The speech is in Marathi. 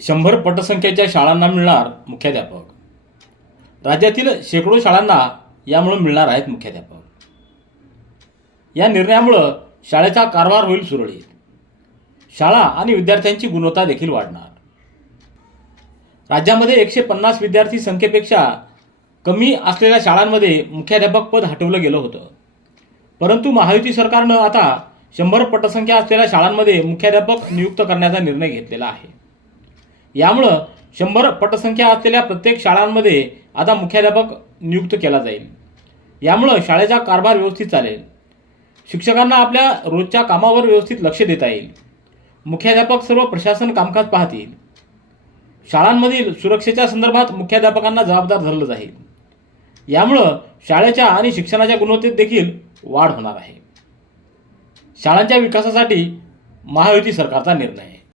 शंभर पटसंख्येच्या शाळांना मिळणार मुख्याध्यापक. राज्यातील शेकडो शाळांना यामुळे मिळणार आहेत मुख्याध्यापक. या निर्णयामुळं शाळेचा कारभार होईल सुरळीत. शाळा आणि विद्यार्थ्यांची गुणवत्ता देखील वाढणार. राज्यामध्ये एकशे पन्नास विद्यार्थी संख्येपेक्षा कमी असलेल्या शाळांमध्ये मुख्याध्यापक पद हटवलं गेलं होतं. परंतु महायुती सरकारनं आता शंभर पटसंख्या असलेल्या शाळांमध्ये मुख्याध्यापक नियुक्त करण्याचा निर्णय घेतलेला आहे. यामुळं शंभर पटसंख्या असलेल्या प्रत्येक शाळांमध्ये आता मुख्याध्यापक नियुक्त केला जाईल. यामुळं शाळेचा कारभार व्यवस्थित चालेल. शिक्षकांना आपल्या रोजच्या कामावर व्यवस्थित लक्ष देता येईल. मुख्याध्यापक सर्व प्रशासन कामकाज पाहतील. शाळांमधील सुरक्षेच्या संदर्भात मुख्याध्यापकांना जबाबदार धरलं जाईल. यामुळं शाळेच्या आणि शिक्षणाच्या गुणवत्तेत देखील वाढ होणार आहे. शाळांच्या विकासासाठी महायुती सरकारचा निर्णय